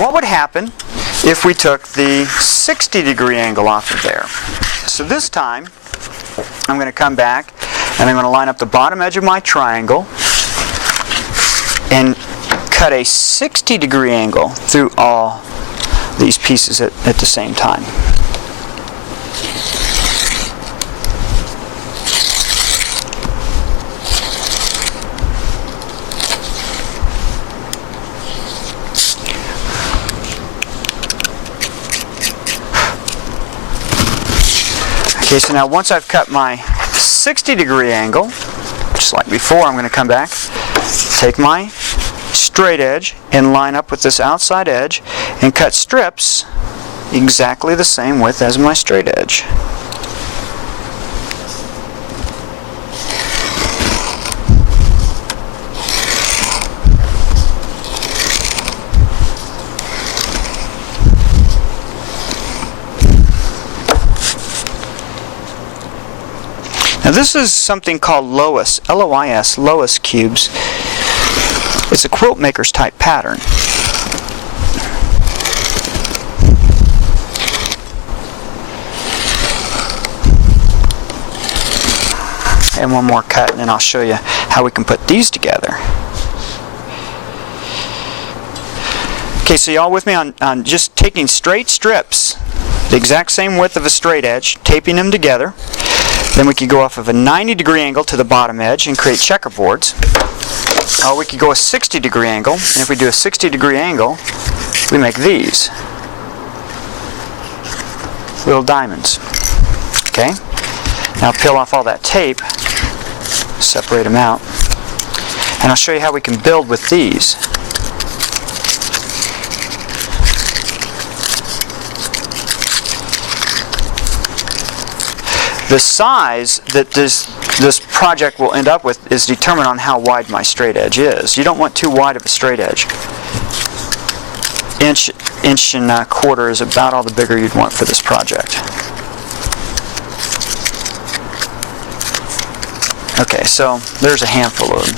what would happen if we took the 60-degree angle off of there? So this time, I'm going to come back and I'm going to line up the bottom edge of my triangle and cut a 60-degree angle through all these pieces at the same time. Okay, so now once I've cut my 60-degree angle, just like before, I'm going to come back, take my straight edge and line up with this outside edge and cut strips exactly the same width as my straight edge. Now this is something called Lois, L-O-I-S, Lois cubes. It's a quilt maker's type pattern. And one more cut, and then I'll show you how we can put these together. Okay, so y'all with me on just taking straight strips, the exact same width of a straight edge, taping them together. Then we could go off of a 90-degree angle to the bottom edge and create checkerboards. Or we could go a 60-degree angle, and if we do a 60-degree angle, we make these little diamonds. Okay? Now peel off all that tape, separate them out, and I'll show you how we can build with these. The size that this project will end up with is determined on how wide my straight edge is. You don't want too wide of a straight edge. Inch and a quarter is about all the bigger you'd want for this project. Okay, so there's a handful of them.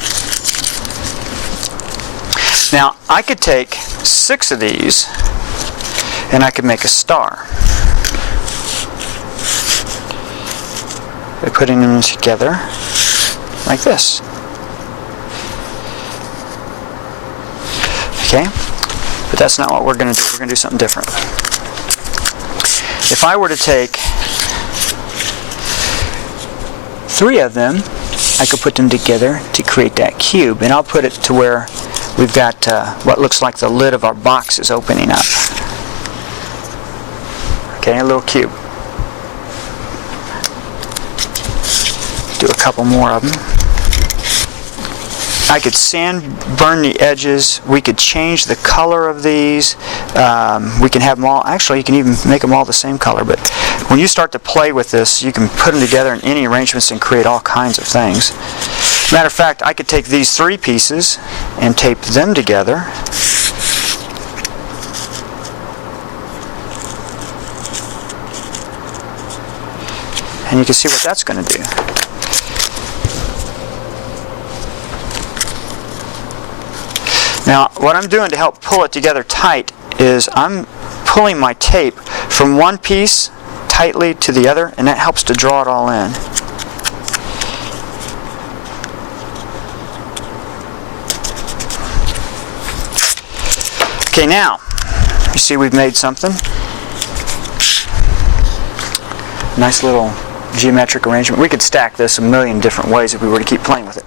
Now I could take 6 of these and I could make a star by putting them together like this. Okay? But that's not what we're going to do. We're going to do something different. If I were to take 3 of them, I could put them together to create that cube. And I'll put it to where we've got what looks like the lid of our box is opening up. Okay, a little cube. Do a couple more of them. I could sand burn the edges. We could change the color of these. We can have them all, actually you can even make them all the same color, but when you start to play with this, you can put them together in any arrangements and create all kinds of things. Matter of fact, I could take these 3 pieces and tape them together. And you can see what that's going to do. Now, what I'm doing to help pull it together tight is I'm pulling my tape from one piece tightly to the other, and that helps to draw it all in. Okay, now, you see we've made something. Nice little geometric arrangement. We could stack this a million different ways if we were to keep playing with it.